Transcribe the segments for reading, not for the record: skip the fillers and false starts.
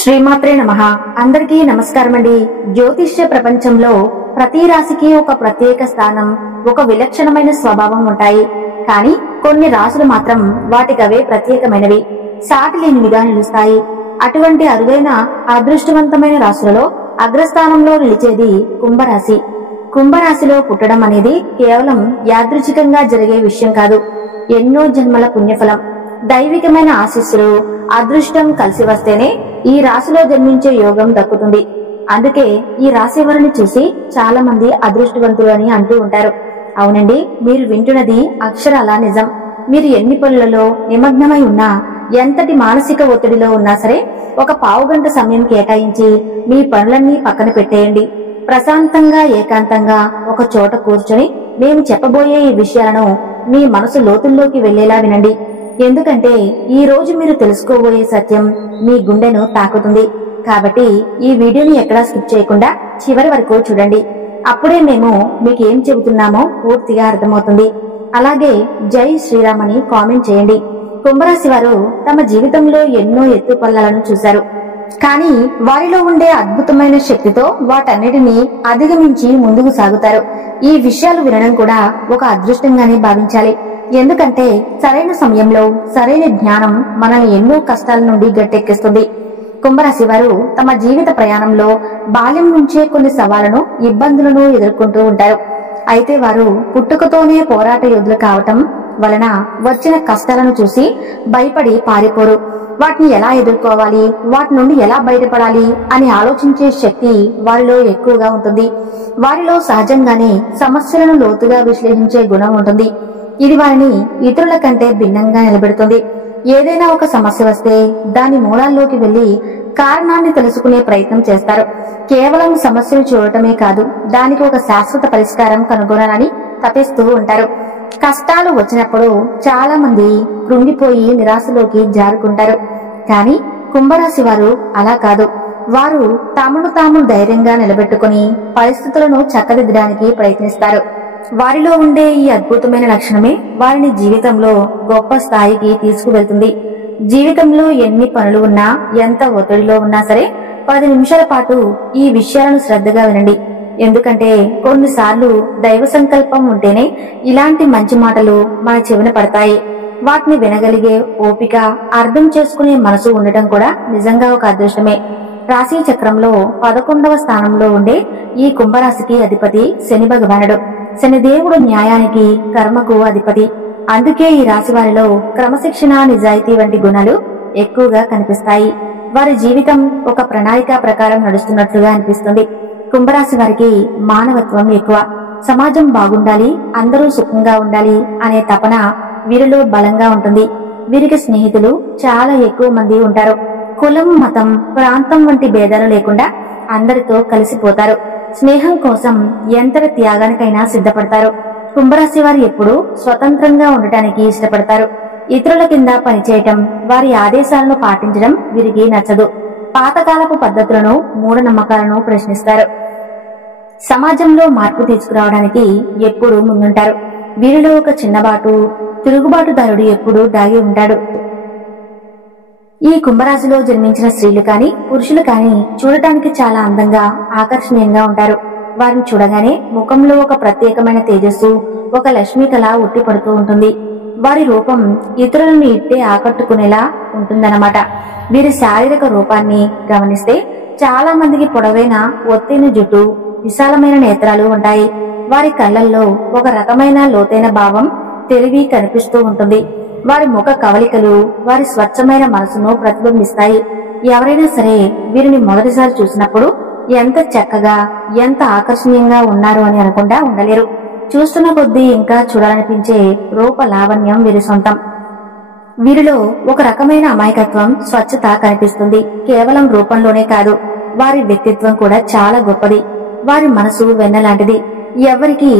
శ్రీమాత్రే నమః. అందరికీ నమస్కారం అండి. జ్యోతిష్య ప్రపంచంలో ప్రతి రాశికి ఒక ప్రత్యేక స్థానం, ఒక విలక్షణమైన స్వభావం ఉంటాయి. కానీ కొన్ని రాశులు మాత్రం వాటికవే ప్రత్యేకమైనవి, సాటి లేనివిగా నిలుస్తాయి. అటువంటి అరుదైన అదృష్టవంతమైన రాశులలో అగ్రస్థానంలో నిలిచేది కుంభరాశి. కుంభరాశిలో పుట్టడం అనేది కేవలం యాదృచ్ఛికంగా జరిగే విషయం కాదు, ఎన్నో జన్మల పుణ్యఫలం. దైవికమైన ఆశీస్సులు, అదృష్టం కలిసి వస్తేనే ఈ రాశిలో జన్మించే యోగం దక్కుతుంది. అందుకే ఈ రాశి వారిని చూసి చాలా మంది అదృష్టవంతులు అని అంటూ ఉంటారు. అవునండి, మీరు వింటున్నది అక్షరాల నిజం. మీరు ఎన్ని పనులలో నిమగ్నమై ఉన్నా, ఎంతటి మానసిక ఒత్తిడిలో ఉన్నా సరే, ఒక పావుగంట సమయం కేటాయించి మీ పనులన్నీ పక్కన పెట్టేయండి. ప్రశాంతంగా ఏకాంతంగా ఒక చోట కూర్చొని మేము చెప్పబోయే ఈ విషయాలను మీ మనసు లోతుల్లోకి వెళ్లేలా వినండి. ఎందుకంటే ఈ రోజు మీరు తెలుసుకోబోయే సత్యం మీ గుండెను తాకుతుంది. కాబట్టి ఈ వీడియోని ఎక్కడా స్కిప్ చేయకుండా చివరి వరకు చూడండి. అప్పుడే మేము మీకు ఏం చెబుతున్నామో పూర్తిగా అర్థమవుతుంది. అలాగే జై శ్రీరామ్ అని కామెంట్ చేయండి. కుంభరాశి వారు తమ జీవితంలో ఎన్నో ఎత్తుపల్లాలను చూశారు. కానీ వారిలో ఉండే అద్భుతమైన శక్తితో వాటన్నిటినీ అధిగమించి ముందుకు సాగుతారు. ఈ విషయాలు వినడం కూడా ఒక అదృష్టంగానే భావించాలి. ఎందుకంటే సరైన సమయంలో సరైన జ్ఞానం మనల్ని ఎన్నో కష్టాల నుండి గట్టెక్కిస్తుంది. కుంభరాశి వారు తమ జీవిత ప్రయాణంలో బాల్యం నుంచే కొన్ని సవాళ్లను, ఇబ్బందులను ఎదుర్కొంటూ ఉంటారు. అయితే వారు పుట్టుకతోనే పోరాట యోధులు కావటం వలన వచ్చిన కష్టాలను చూసి భయపడి పారిపోరు. వాటిని ఎలా ఎదుర్కోవాలి, వాటి నుండి ఎలా బయటపడాలి అని ఆలోచించే శక్తి వారిలో ఎక్కువగా ఉంటుంది. వారిలో సహజంగానే సమస్యలను లోతుగా విశ్లేషించే గుణం ఉంటుంది. ఇది వారిని ఇతరుల కంటే భిన్నంగా నిలబెడుతుంది. ఏదైనా ఒక సమస్య వస్తే దాని మూలాల్లోకి వెళ్లి కారణాన్ని తెలుసుకునే ప్రయత్నం చేస్తారు. కేవలం సమస్యను చూడటమే కాదు, దానికి ఒక శాశ్వత పరిష్కారం కనుగొనాలని తపిస్తూ ఉంటారు. కష్టాలు వచ్చినప్పుడు చాలా మంది కృంగిపోయి నిరాశలోకి జారుకుంటారు. కానీ కుంభరాశి వారు అలా కాదు. వారు తమను తాము ధైర్యంగా నిలబెట్టుకుని పరిస్థితులను చక్కదిద్దడానికి ప్రయత్నిస్తారు. వారిలో ఉండే ఈ అద్భుతమైన లక్షణమే వారిని జీవితంలో గొప్ప స్థాయికి తీసుకువెళ్తుంది. జీవితంలో ఎన్ని పనులు ఉన్నా, ఎంత ఒత్తిడిలో ఉన్నా సరే 10 నిమిషాల పాటు ఈ విషయాలను శ్రద్ధగా వినండి. ఎందుకంటే కొన్నిసార్లు దైవ సంకల్పం ఉంటేనే ఇలాంటి మంచి మాటలు మన చెవిన పడతాయి. వాటిని వినగలిగే ఓపిక, అర్థం చేసుకునే మనసు ఉండటం కూడా నిజంగా ఒక అదృష్టమే. రాశి చక్రంలో 11వ స్థానంలో ఉండే ఈ కుంభరాశికి అధిపతి శని భగవానుడు. శనిదేవుడు న్యాయానికి, కర్మకు అధిపతి. అందుకే ఈ రాశి వారిలో క్రమశిక్షణ, నిజాయితీ వంటి గుణాలు ఎక్కువగా కనిపిస్తాయి. వారి జీవితం ఒక ప్రణాళిక ప్రకారం నడుస్తున్నట్లుగా అనిపిస్తుంది. కుంభరాశి వారికి మానవత్వం ఎక్కువ. సమాజం బాగుండాలి, అందరూ సుఖంగా ఉండాలి అనే తపన వీరిలో బలంగా ఉంటుంది. వీరికి స్నేహితులు చాలా ఎక్కువ మంది ఉంటారు. కులం, మతం, ప్రాంతం వంటి భేదాలు లేకుండా అందరితో కలిసిపోతారు. స్నేహం కోసం ఎంతటి త్యాగానికైనా సిద్ధపడతారు. కుంభరాశి వారు ఎప్పుడూ స్వతంత్రంగా ఉండటానికి ఇష్టపడతారు. ఇతరుల కింద పనిచేయటం, వారి ఆదేశాలను పాటించడం వీరికి నచ్చదు. పాతకాలపు పద్ధతులను, మూఢనమ్మకాలను ప్రశ్నిస్తారు. సమాజంలో మార్పు తీసుకురావడానికి ఎప్పుడూ ముందుంటారు. వీరిలో ఒక చిన్నబాటు, తిరుగుబాటుదారుడు ఎప్పుడూ దాగి ఉంటాడు. ఈ కుంభరాశిలో జన్మించిన స్త్రీలు కాని, పురుషులు కాని చూడటానికి చాలా అందంగా, ఆకర్షణీయంగా ఉంటారు. వారిని చూడగానే ముఖంలో ఒక ప్రత్యేకమైన తేజస్సు, ఒక లక్ష్మీ కళ ఉట్టిపడుతూ ఉంటుంది. వారి రూపం ఇతరులను ఇట్టే ఆకట్టుకునేలా ఉంటుందన్నమాట. వీరి శారీరక రూపాన్ని గమనిస్తే చాలా మందికి పొడవైన, ఒత్తైన జుట్టు, విశాలమైన నేత్రాలు ఉంటాయి. వారి కళ్లల్లో ఒక రకమైన లోతైన భావం, తెలివి కనిపిస్తూ ఉంటుంది. వారి ముఖ కవలికలు వారి స్వచ్ఛమైన మనసును ప్రతిబింబిస్తాయి. ఎవరైనా సరే వీరిని మొదటిసారి చూసినప్పుడు ఎంత చక్కగా, ఎంత ఆకర్షణీయంగా ఉన్నారు అని అనకుండా ఉండలేరు. చూస్తున్న కొద్దీ ఇంకా చూడాలనిపించే రూప లావణ్యం వీరి సొంతం. వీరిలో ఒక రకమైన అమాయకత్వం, స్వచ్ఛత కనిపిస్తుంది. కేవలం రూపంలోనే కాదు, వారి వ్యక్తిత్వం కూడా చాలా గొప్పది. వారి మనసు వెన్నలాంటిది. ఎవరికి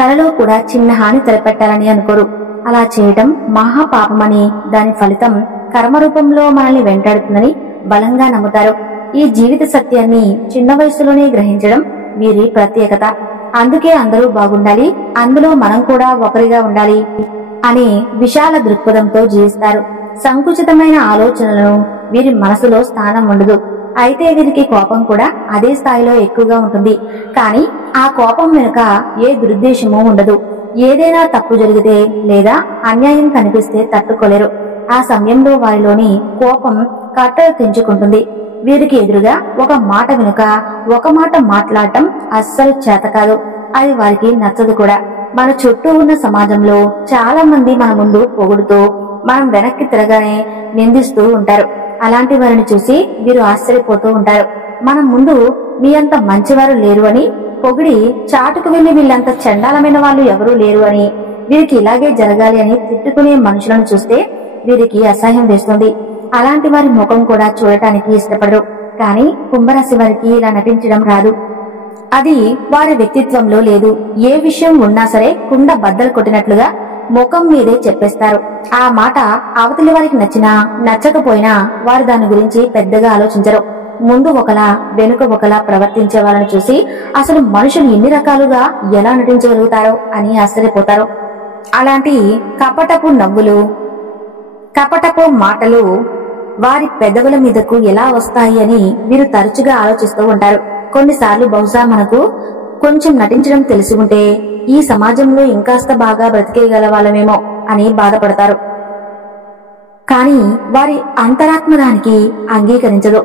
కలలో కూడా చిన్న హాని తలపెట్టాలని అనుకోరు. అలా చేయటం మహాపాపమని, దాని ఫలితం కర్మరూపంలో మనల్ని వెంటాడుతుందని బలంగా నమ్ముతారు. ఈ జీవిత సత్యాన్ని చిన్న వయసులోనే గ్రహించడం వీరి ప్రత్యేకత. అందుకే అందరూ బాగుండాలి, అందులో మనం కూడా ఒకరిగా ఉండాలి అనే విశాల దృక్పథంతో జీవిస్తారు. సంకుచితమైన ఆలోచనలను వీరి మనసులో స్థానం ఉండదు. అయితే వీరికి కోపం కూడా అదే స్థాయిలో ఎక్కువగా ఉంటుంది. కానీ ఆ కోపం వెనుక ఏ దురుద్దేశమూ ఉండదు. ఏదైనా తప్పు జరిగితే లేదా అన్యాయం కనిపిస్తే తట్టుకోలేరు. ఆ సమయంలో వారిలోని కోపం కట్టలు తెంచుకుంటుంది. వీరికి ఎదురుగా ఒక మాట వెనుక ఒక మాట మాట్లాడటం అస్సలు చేత కాదు. అది వారికి నచ్చదు కూడా. మన చుట్టూ ఉన్న సమాజంలో చాలా మంది మన ముందు పొగుడుతూ మనం వెనక్కి తిరగానే నిందిస్తూ ఉంటారు. అలాంటి వారిని చూసి వీరు ఆశ్చర్యపోతూ ఉంటారు. మనం ముందు మీ అంత మంచివారు లేరు అని పొగిడి చాటుకు వెళ్లి వీళ్ళంత చండాలమైన వాళ్ళు ఎవరూ లేరు అని, వీరికి ఇలాగే జరగాలి అని తిట్టుకునే మనుషులను చూస్తే వీరికి అసహ్యం వేస్తుంది. అలాంటి వారి ముఖం కూడా చూడటానికి ఇష్టపడరు. కానీ కుంభరాశి వారికి ఇలా నటించడం రాదు. అది వారి వ్యక్తిత్వంలో లేదు. ఏ విషయం ఉన్నా సరే కుండ బద్దలు కొట్టినట్లుగా ముఖం మీదే చెప్పేస్తారు. ఆ మాట అవతలి వారికి నచ్చినా నచ్చకపోయినా వారు దాని గురించి పెద్దగా ఆలోచించరు. ముందు ఒకలా వెనుక ఒకలా ప్రవర్తించే వాళ్ళని చూసి అసలు మనుషులు ఎన్ని రకాలుగా ఎలా నటించగలుగుతారో అని ఆశ్చర్యపోతారు. అలాంటి కపటపు నవ్వులు, కపటపు మాటలు వారి పెదవుల మీదకు ఎలా వస్తాయి అని వీరు తరచుగా ఆలోచిస్తూ ఉంటారు. కొన్నిసార్లు బహుశా మనకు కొంచెం నటించడం తెలిసి ఉంటే ఈ సమాజంలో ఇంకాస్త బాగా బ్రతికేయగల వాళ్ళమేమో అని బాధపడతారు. కానీ వారి అంతరాత్మ దానికి అంగీకరించదు.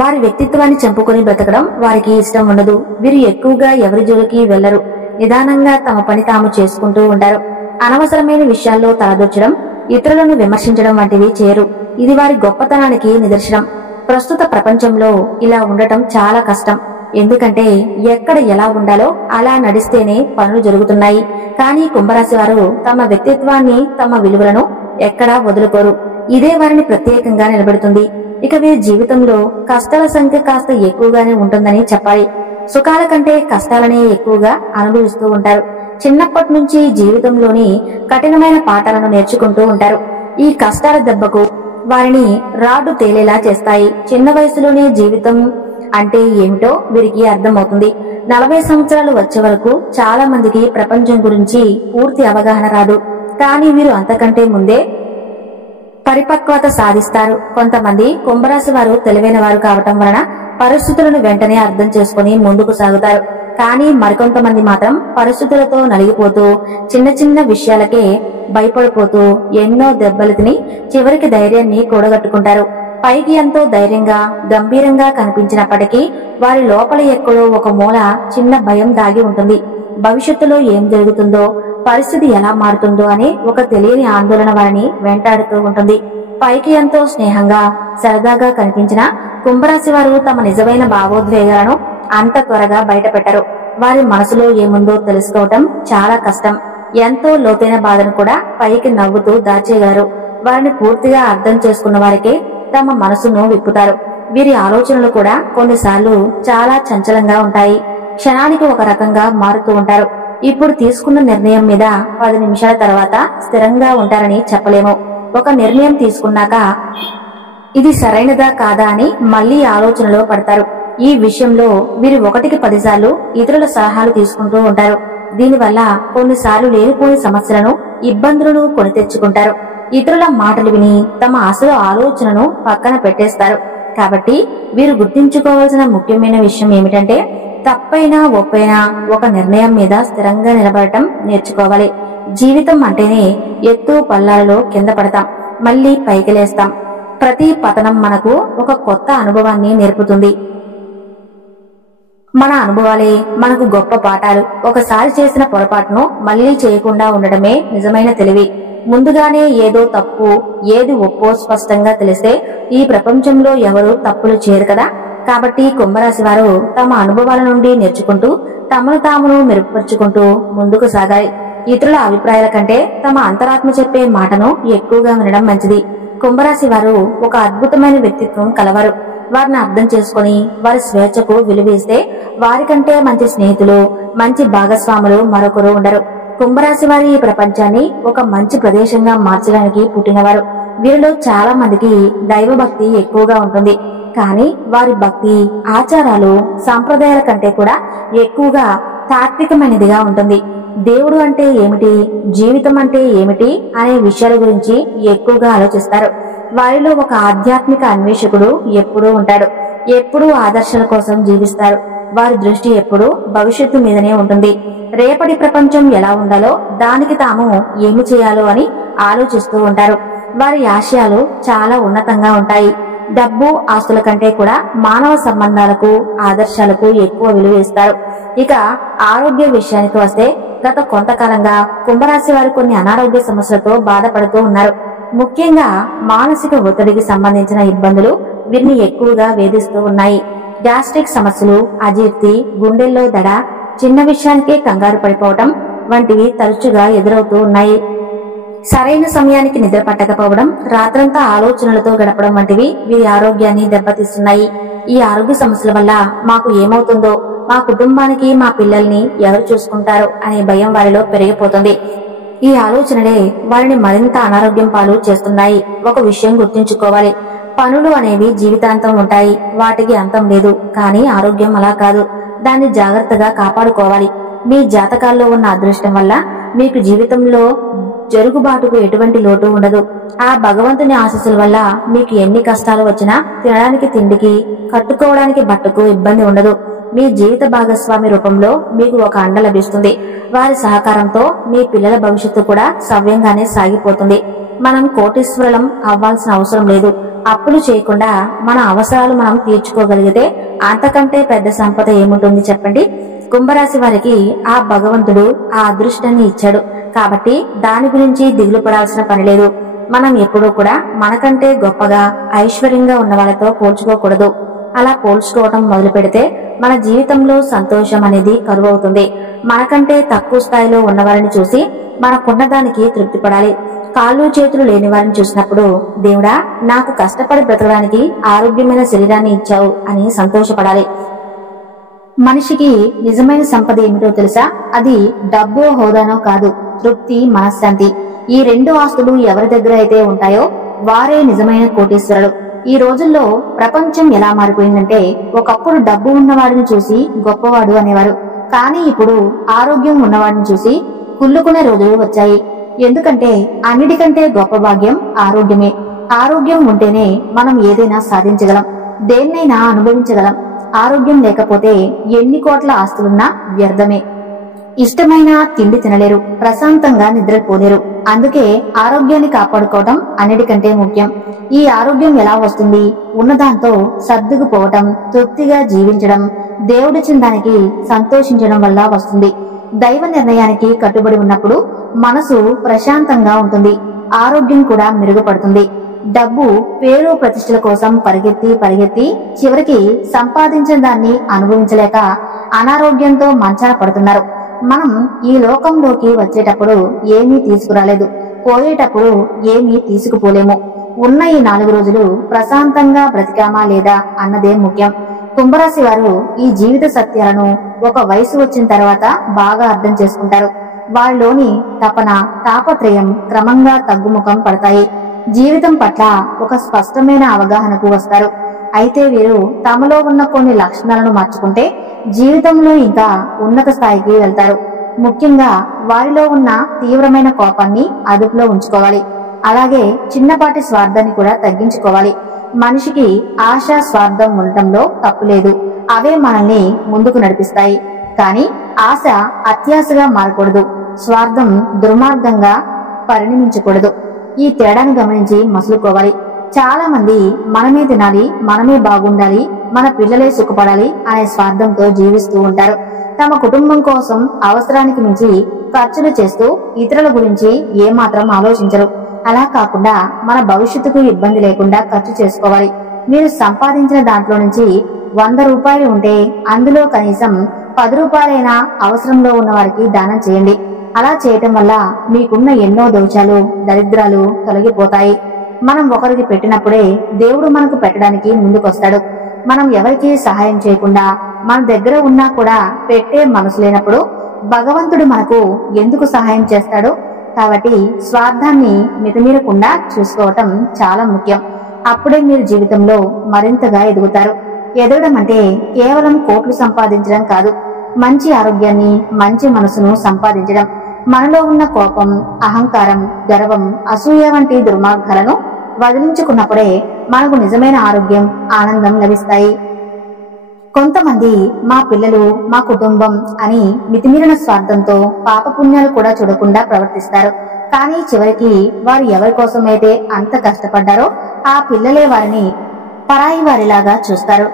వారి వ్యక్తిత్వాన్ని చంపుకొని బ్రతకడం వారికి ఇష్టం ఉండదు. వీరు ఎక్కువగా ఎవరి జోలికి వెళ్లరు. నిదానంగా తమ పని తాము చేసుకుంటూ ఉంటారు. అనవసరమైన విషయాల్లో తలదొచ్చడం, ఇతరులను విమర్శించడం వంటివి చేయరు. ఇది వారి గొప్పతనానికి నిదర్శనం. ప్రస్తుత ప్రపంచంలో ఇలా ఉండటం చాలా కష్టం. ఎందుకంటే ఎక్కడ ఎలా ఉండాలో అలా నడిస్తేనే పనులు జరుగుతున్నాయి. కానీ కుంభరాశి వారు తమ వ్యక్తిత్వాన్ని, తమ విలువలను ఎక్కడా వదులుకోరు. ఇదే వారిని ప్రత్యేకంగా నిలబెడుతుంది. ఇక వీరి జీవితంలో కష్టాల సంఖ్య కాస్త ఎక్కువగానే ఉంటుందని చెప్పాలి. సుఖాల కంటే కష్టాలనే ఎక్కువగా అనుభవిస్తూ ఉంటారు. చిన్నప్పటి నుంచి జీవితంలోని కఠినమైన పాఠాలను నేర్చుకుంటూ ఉంటారు. ఈ కష్టాల దెబ్బకు వారిని రాడ్డు తేలేలా చేస్తాయి. చిన్న వయసులోనే జీవితం అంటే ఏమిటో వీరికి అర్థమవుతుంది. 40 సంవత్సరాలు వచ్చే వరకు చాలా మందికి ప్రపంచం గురించి పూర్తి అవగాహన రాదు. కానీ వీరు అంతకంటే ముందే పరిపక్వత సాధిస్తారు. కొంతమంది కుంభరాశి వారు తెలివైన వారు కావటం వలన పరిస్థితులను వెంటనే అర్థం చేసుకుని ముందుకు సాగుతారు. కానీ మరికొంతమంది మాత్రం పరిస్థితులతో నలిగిపోతూ చిన్న చిన్న విషయాలకే భయపడిపోతూ ఎన్నో దెబ్బలు తిని చివరికి ధైర్యాన్ని కూడగట్టుకుంటారు. పైకి ఎంతో ధైర్యంగా గంభీరంగా కనిపించినప్పటికీ వారి లోపల ఎక్కడో ఒక మూల చిన్న భయం దాగి ఉంటుంది. భవిష్యత్తులో ఏం జరుగుతుందో, పరిస్థితి ఎలా మారుతుందో అనే ఒక తెలియని ఆందోళన వారిని వెంటాడుతూ ఉంటుంది. పైకి ఎంతో స్నేహంగా సరదాగా కనిపించిన కుంభరాశి వారు తమ నిజమైన భావోద్వేగాలను అంత త్వరగా బయటపెట్టరు. వారి మనసులో ఏముందో తెలుసుకోవటం చాలా కష్టం. ఎంతో లోతైన బాధను కూడా పైకి నవ్వుతూ దాచేయగలరు. వారిని పూర్తిగా అర్థం చేసుకున్న వారికే తమ మనసును విప్పుతారు. వీరి ఆలోచనలు కూడా కొన్నిసార్లు చాలా చంచలంగా ఉంటాయి. క్షణానికి ఒక రకంగా మారుతూ ఉంటారు. ఇప్పుడు తీసుకున్న నిర్ణయం మీద 10 నిమిషాల తర్వాత స్థిరంగా ఉంటారని చెప్పలేము. ఒక నిర్ణయం తీసుకున్నాక ఇది సరైనదా కాదా అని మళ్లీ ఆలోచనలో పడతారు. ఈ విషయంలో వీరు 1కి 10 సార్లు ఇతరుల సలహాలు తీసుకుంటూ ఉంటారు. దీనివల్ల కొన్నిసార్లు లేనిపోని సమస్యలను, ఇబ్బందులను కొని తెచ్చుకుంటారు. ఇతరుల మాటలు విని తమ అసలు ఆలోచనను పక్కన పెట్టేస్తారు. కాబట్టి వీరు గుర్తించుకోవాల్సిన ముఖ్యమైన విషయం ఏమిటంటే తప్పైనా ఒప్పైనా ఒక నిర్ణయం మీద స్థిరంగా నిలబడటం నేర్చుకోవాలి. జీవితం అంటేనే ఎత్తు పల్లాలలో కింద పడతాం, మళ్లీ పైకి లేస్తాం. ప్రతి పతనం మనకు ఒక కొత్త అనుభవాన్ని నేర్పుతుంది. మన అనుభవాలే మనకు గొప్ప పాఠాలు. ఒకసారి చేసిన పొరపాటును మళ్లీ చేయకుండా ఉండటమే నిజమైన తెలివి. ముందుగానే ఏదో తప్పు ఏది ఒప్పో స్పష్టంగా తెలిస్తే ఈ ప్రపంచంలో ఎవరు తప్పులు చేయరు కదా. కాబట్టి కుంభరాశి వారు తమ అనుభవాల నుండి నేర్చుకుంటూ తమను తామును మెరుగుపరుచుకుంటూ ముందుకు సాగాలి. ఇతరుల అభిప్రాయాల కంటే తమ అంతరాత్మ చెప్పే మాటను ఎక్కువగా వినడం మంచిది. కుంభరాశి వారు ఒక అద్భుతమైన వ్యక్తిత్వం కలవారు. వారిని అర్థం చేసుకుని వారి స్వేచ్ఛకు విలువిస్తే వారికంటే మంచి స్నేహితులు, మంచి భాగస్వాములు మరొకరు ఉండరు. కుంభరాశి వారి ఈ ప్రపంచాన్ని ఒక మంచి ప్రదేశంగా మార్చడానికి పుట్టినవారు. వీరిలో చాలా మందికి దైవభక్తి ఎక్కువగా ఉంటుంది. కానీ వారి భక్తి, ఆచారాలు, సంప్రదాయాల కంటే కూడా ఎక్కువగా తాత్వికమైనదిగా ఉంటుంది. దేవుడు అంటే ఏమిటి, జీవితం అంటే ఏమిటి అనే విషయాల గురించి ఎక్కువగా ఆలోచిస్తారు. వారిలో ఒక ఆధ్యాత్మిక అన్వేషకుడు ఎప్పుడూ ఉంటాడు. ఎప్పుడూ ఆదర్శాల కోసం జీవిస్తారు. వారి దృష్టి ఎప్పుడూ భవిష్యత్తు మీదనే ఉంటుంది. రేపటి ప్రపంచం ఎలా ఉండాలో, దానికి తాము ఏమి చేయాలో అని ఆలోచిస్తూ ఉంటారు. వారి ఆశయాలు చాలా ఉన్నతంగా ఉంటాయి. డబ్బు, ఆస్తుల కంటే కూడా మానవ సంబంధాలకు, ఆదర్శాలకు ఎక్కువ విలువ ఇస్తారు. ఇక ఆరోగ్య విషయానికి వస్తే, గత కొంతకాలంగా కుంభరాశి వారు కొన్ని అనారోగ్య సమస్యలతో బాధపడుతూ ఉన్నారు. ముఖ్యంగా మానసిక ఒత్తిడికి సంబంధించిన ఇబ్బందులు వీరిని ఎక్కువగా వేధిస్తూ ఉన్నాయి. గ్యాస్ట్రిక్ సమస్యలు, అజీర్తి, గుండెల్లో దడ, చిన్న విషయానికే కంగారు పడిపోవటం వంటివి తరచుగా ఎదురవుతూ ఉన్నాయి. సరైన సమయానికి నిద్ర పట్టకపోవడం, రాత్రంతా ఆలోచనలతో గడపడం వంటివి వీరి ఆరోగ్యాన్ని దెబ్బతీస్తున్నాయి. ఈ ఆరోగ్య సమస్యల వల్ల మాకు ఏమవుతుందో, మా కుటుంబానికి, మా పిల్లల్ని ఎవరు చూసుకుంటారో అనే భయం వారిలో పెరిగిపోతుంది. ఈ ఆలోచనలే వారిని మరింత అనారోగ్యం పాలు చేస్తున్నాయి. ఒక విషయం గుర్తుంచుకోవాలి, పనులు అనేవి జీవితాంతం ఉంటాయి. వాటికి అంతం లేదు. కానీ ఆరోగ్యం అలా కాదు. దాన్ని జాగ్రత్తగా కాపాడుకోవాలి. మీ జాతకాల్లో ఉన్న అదృష్టం వల్ల మీకు జీవితంలో జరుగుబాటుకు ఎటువంటి లోటు ఉండదు. ఆ భగవంతుని ఆశీస్సుల వల్ల మీకు ఎన్ని కష్టాలు వచ్చినా తినడానికి తిండికి, కట్టుకోవడానికి బట్టకు ఇబ్బంది ఉండదు. మీ జీవిత భాగస్వామి రూపంలో మీకు ఒక అండ లభిస్తుంది. వారి సహకారంతో మీ పిల్లల భవిష్యత్తు కూడా సవ్యంగానే సాగిపోతుంది. మనం కోటీశ్వరులం అవ్వాల్సిన అవసరం లేదు. అప్పులు చేయకుండా మన అవసరాలు మనం తీర్చుకోగలిగితే అంతకంటే పెద్ద సంపద ఏముంటుంది చెప్పండి. కుంభరాశి వారికి ఆ భగవంతుడు ఆ అదృష్టాన్ని ఇచ్చాడు కాబట్టి దాని గురించి దిగులు పడాల్సిన పని లేదు. మనం ఎప్పుడూ కూడా మనకంటే గొప్పగా, ఐశ్వర్యంగా ఉన్న వాళ్ళతో పోల్చుకోకూడదు. అలా పోల్చుకోవటం మొదలు పెడితే మన జీవితంలో సంతోషం అనేది కరువవుతుంది. మనకంటే తక్కువ స్థాయిలో ఉన్నవారిని చూసి మనకున్నదానికి తృప్తి పడాలి. కాళ్ళు చేతులు లేని వారిని చూసినప్పుడు, దేవుడా, నాకు కష్టపడి బ్రతకడానికి ఆరోగ్యమైన శరీరాన్ని ఇచ్చావు అని సంతోషపడాలి. మనిషికి నిజమైన సంపద ఏమిటో తెలుసా? అది డబ్బు, హోదానో కాదు, తృప్తి, మనశ్శాంతి. ఈ రెండు ఆస్తులు ఎవరి దగ్గర అయితే ఉంటాయో వారే నిజమైన కోటీశ్వరులు. ఈ రోజుల్లో ప్రపంచం ఎలా మారిపోయిందంటే, ఒకప్పుడు డబ్బు ఉన్నవాడిని చూసి గొప్పవాడు అనేవారు. కానీ ఇప్పుడు ఆరోగ్యం ఉన్నవాడిని చూసి కుళ్ళుకునే రోజులు వచ్చాయి. ఎందుకంటే అన్నిటికంటే గొప్ప భాగ్యం ఆరోగ్యమే. ఆరోగ్యం ఉంటేనే మనం ఏదైనా సాధించగలం, దేన్నైనా అనుభవించగలం. ఆరోగ్యం లేకపోతే ఎన్ని కోట్ల ఆస్తులున్నా వ్యర్థమే. ఇష్టమైన తిండి తినలేరు, ప్రశాంతంగా నిద్రపోలేరు. అందుకే ఆరోగ్యాన్ని కాపాడుకోవడం అన్నిటికంటే ముఖ్యం. ఈ ఆరోగ్యం ఎలా వస్తుంది? ఉన్నదాంతో సర్దుకుపోవటం, తృప్తిగా జీవించడం, దేవుడిచ్చిన దానికి సంతోషించడం వల్ల వస్తుంది. దైవ నిర్ణయానికి కట్టుబడి ఉన్నప్పుడు మనసు ప్రశాంతంగా ఉంటుంది, ఆరోగ్యం కూడా మెరుగుపడుతుంది. డబ్బు, పేరు, ప్రతిష్టల కోసం పరిగెత్తి చివరికి సంపాదించిన దాన్ని అనుభవించలేక అనారోగ్యంతో మంచాన పడుతున్నారు. మనం ఈ లోకంలోకి వచ్చేటప్పుడు ఏమీ తీసుకురాలేదు, పోయేటప్పుడు ఏమీ తీసుకుపోలేము. ఉన్న ఈ 4 రోజులు ప్రశాంతంగా బ్రతికామా లేదా అన్నదే ముఖ్యం. కుంభరాశి వారు ఈ జీవిత సత్యాలను ఒక వయసు వచ్చిన తర్వాత బాగా అర్థం చేసుకుంటారు. వారిలోని తపన, తాపత్రయం క్రమంగా తగ్గుముఖం పడతాయి. జీవితం పట్ల ఒక స్పష్టమైన అవగాహనకు వస్తారు. అయితే వీరు తమలో ఉన్న కొన్ని లక్షణాలను మార్చుకుంటే జీవితంలో ఇంకా ఉన్నత స్థాయికి వెళ్తారు. ముఖ్యంగా వారిలో ఉన్న తీవ్రమైన కోపాన్ని అదుపులో ఉంచుకోవాలి. అలాగే చిన్నపాటి స్వార్థాన్ని కూడా తగ్గించుకోవాలి. మనిషికి ఆశ, స్వార్థం ఉండటంలో తప్పులేదు. అవే మనల్ని ముందుకు నడిపిస్తాయి. కానీ ఆశ అత్యాశగా మారకూడదు, స్వార్థం దుర్మార్గంగా పరిణమించకూడదు. ఈ తేడాను గమనించి మసులుకోవాలి. చాలా మంది మనమే తినాలి, మనమే బాగుండాలి, మన పిల్లలే సుఖపడాలి అనే స్వార్థంతో జీవిస్తూ ఉంటారు. తమ కుటుంబం కోసం అవసరానికి మించి ఖర్చులు చేస్తూ ఇతరుల గురించి ఏమాత్రం ఆలోచించరు. అలా కాకుండా మన భవిష్యత్తుకు ఇబ్బంది లేకుండా ఖర్చు చేసుకోవాలి. మీరు సంపాదించిన దాంట్లో నుంచి 100 రూపాయలు ఉంటే అందులో కనీసం 10 రూపాయలైనా అవసరంలో ఉన్న వారికి దానం చేయండి. అలా చేయటం వల్ల మీకున్న ఎన్నో దోషాలు, దరిద్రాలు తొలగిపోతాయి. మనం ఒకరికి పెట్టినప్పుడే దేవుడు మనకు పెట్టడానికి ముందుకొస్తాడు. మనం ఎవరికి సహాయం చేయకుండా మన దగ్గర ఉన్నా కూడా పెట్టే మనసు లేనప్పుడు భగవంతుడు మనకు ఎందుకు సహాయం చేస్తాడు? కాబట్టి స్వార్థాన్ని మితిమీరకుండా చూసుకోవటం చాలా ముఖ్యం. అప్పుడే మీరు జీవితంలో మరింతగా ఎదుగుతారు. ఎదగడం అంటే కేవలం కోట్లు సంపాదించడం కాదు, మంచి ఆరోగ్యాన్ని, మంచి మనసును సంపాదించడం. మనలో ఉన్న కోపం, అహంకారం, గర్వం, అసూయ వంటి దుర్మార్గాలను వదిలించుకున్నప్పుడే మనకు నిజమైన ఆరోగ్యం, ఆనందం లభిస్తాయి. కొంతమంది మా పిల్లలు మా కుటుంబం అని మితిమీరిన స్వార్థంతో పాపపుణ్యాలు కూడా చూడకుండా ప్రవర్తిస్తారు. కానీ చివరికి వారు ఎవరి కోసమైతే అంత కష్టపడ్డారో ఆ పిల్లలే వారిని పరాయి వారిలాగా చూస్తారు.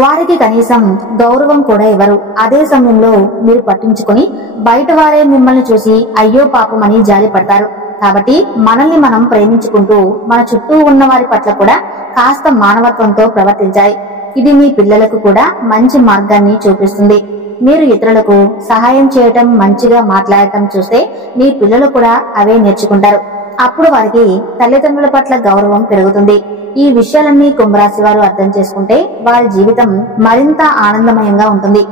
వారికి కనీసం గౌరవం కూడా ఇవ్వరు. అదే సమయంలో మీరు పట్టించుకుని బయట వారే మిమ్మల్ని చూసి అయ్యో పాపమని జాలి పడతారు. కాబట్టి మనల్ని మనం ప్రేమించుకుంటూ మన చుట్టూ ఉన్న వారి పట్ల కూడా కాస్త మానవత్వంతో ప్రవర్తించాలి. ఇది మీ పిల్లలకు కూడా మంచి మార్గాన్ని చూపిస్తుంది. మీరు ఇతరులకు సహాయం చేయటం, మంచిగా మాట్లాడటం చూస్తే మీ పిల్లలు కూడా అవే నేర్చుకుంటారు. అప్పుడు వారికి తల్లిదండ్రుల పట్ల గౌరవం పెరుగుతుంది. ఈ విషయాలన్నీ కుంభరాశి వారు అర్థం చేసుకుంటే వారి జీవితం మరింత ఆనందమయంగా ఉంటుంది.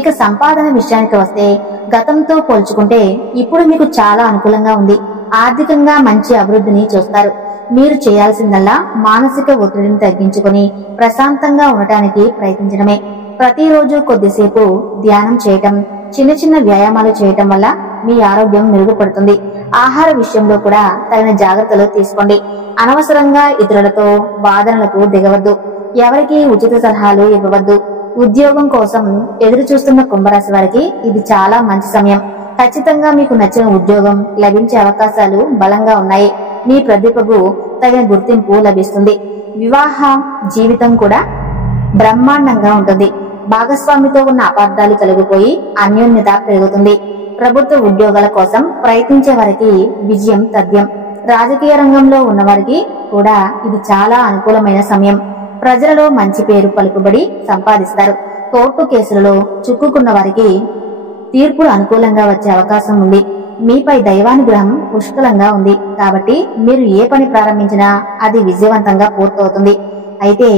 ఇక సంపాదన విషయానికి వస్తే గతంతో పోల్చుకుంటే ఇప్పుడు మీకు చాలా అనుకూలంగా ఉంది. ఆర్థికంగా మంచి అభివృద్ధిని చూస్తారు. మీరు చేయాల్సిందల్లా మానసిక ఒత్తిడిని తగ్గించుకుని ప్రశాంతంగా ఉండటానికి ప్రయత్నించడమే. ప్రతిరోజు కొద్దిసేపు ధ్యానం చేయటం, చిన్న చిన్న వ్యాయామాలు చేయటం వల్ల మీ ఆరోగ్యం మెరుగుపడుతుంది. ఆహార విషయంలో కూడా తగిన జాగ్రత్తలు తీసుకోండి. అనవసరంగా ఇతరులతో వాదనలకు దిగవద్దు. ఎవరికి ఉచిత సలహాలు ఇవ్వవద్దు. ఉద్యోగం కోసం ఎదురు చూస్తున్న కుంభరాశి వారికి ఇది చాలా మంచి సమయం. ఖచ్చితంగా మీకు నచ్చిన ఉద్యోగం లభించే అవకాశాలు బలంగా ఉన్నాయి. మీ ప్రతిభకు తగిన గుర్తింపు లభిస్తుంది. వివాహ జీవితం కూడా బ్రహ్మాండంగా ఉంటుంది. భాగస్వామితో ఉన్న అపార్థాలు తొలగిపోయి అన్యోన్యత పెరుగుతుంది. ప్రభుత్వ ఉద్యోగాల కోసం ప్రయత్నించే వారికి విజయం తథ్యం. రాజకీయ రంగంలో ఉన్నవారికి కూడా ఇది చాలా అనుకూలమైన సమయం. ప్రజలలో మంచి పేరు పలుకుబడి సంపాదిస్తారు. కోర్టు కేసులలో చిక్కుకున్న వారికి తీర్పులు అనుకూలంగా వచ్చే అవకాశం ఉంది. మీపై దైవానుగ్రహం పుష్కలంగా ఉంది. కాబట్టి మీరు ఏ పని ప్రారంభించినా అది విజయవంతంగా పూర్తవుతుంది. అయితే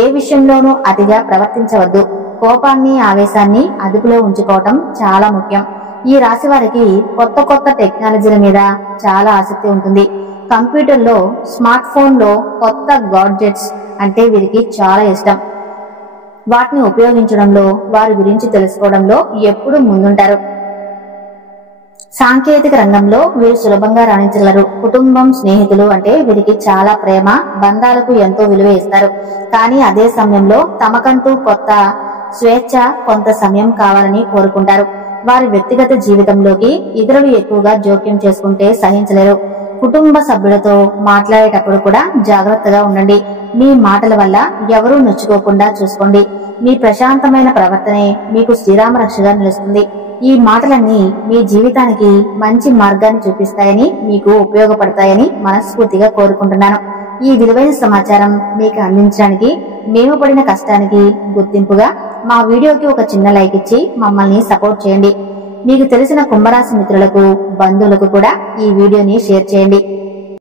ఏ విషయంలోనూ అతిగా ప్రవర్తించవద్దు. కోపాన్ని, ఆవేశాన్ని అదుపులో ఉంచుకోవటం చాలా ముఖ్యం. ఈ రాశి వారికి కొత్త కొత్త టెక్నాలజీల మీద చాలా ఆసక్తి ఉంటుంది. కంప్యూటర్లో, స్మార్ట్ ఫోన్లో కొత్త గాడ్జెట్స్ అంటే వీరికి చాలా ఇష్టం. వాటిని ఉపయోగించడంలో, వారి గురించి తెలుసుకోవడంలో ఎప్పుడూ ముందుంటారు. సాంకేతిక రంగంలో వీరు సులభంగా రాణించగలరు. కుటుంబం, స్నేహితులు అంటే వీరికి చాలా ప్రేమ, బంధాలకు ఎంతో విలువ ఇస్తారు. కానీ అదే సమయంలో తమకంటూ కొత్త స్వేచ్ఛ, కొంత సమయం కావాలని కోరుకుంటారు. వారి వ్యక్తిగత జీవితంలోకి ఇతరులు ఎక్కువగా జోక్యం చేసుకుంటే సహించలేరు. కుటుంబ సభ్యులతో మాట్లాడేటప్పుడు కూడా జాగ్రత్తగా ఉండండి. మీ మాటల వల్ల ఎవరూ నొచ్చుకోకుండా చూసుకోండి. మీ ప్రశాంతమైన ప్రవర్తనే మీకు శ్రీరామ రక్షగా నిలుస్తుంది. ఈ మాటలన్నీ మీ జీవితానికి మంచి మార్గాన్ని చూపిస్తాయని, మీకు ఉపయోగపడతాయని మనస్ఫూర్తిగా కోరుకుంటున్నాను. ఈ విలువైన సమాచారం మీకు అందించడానికి మేము పడిన కష్టానికి గుర్తింపుగా మా వీడియోకి ఒక చిన్న లైక్ ఇచ్చి మమ్మల్ని సపోర్ట్ చేయండి. మీకు తెలిసిన కుంభరాశి మిత్రులకు, బంధువులకు కూడా ఈ వీడియోని షేర్ చేయండి.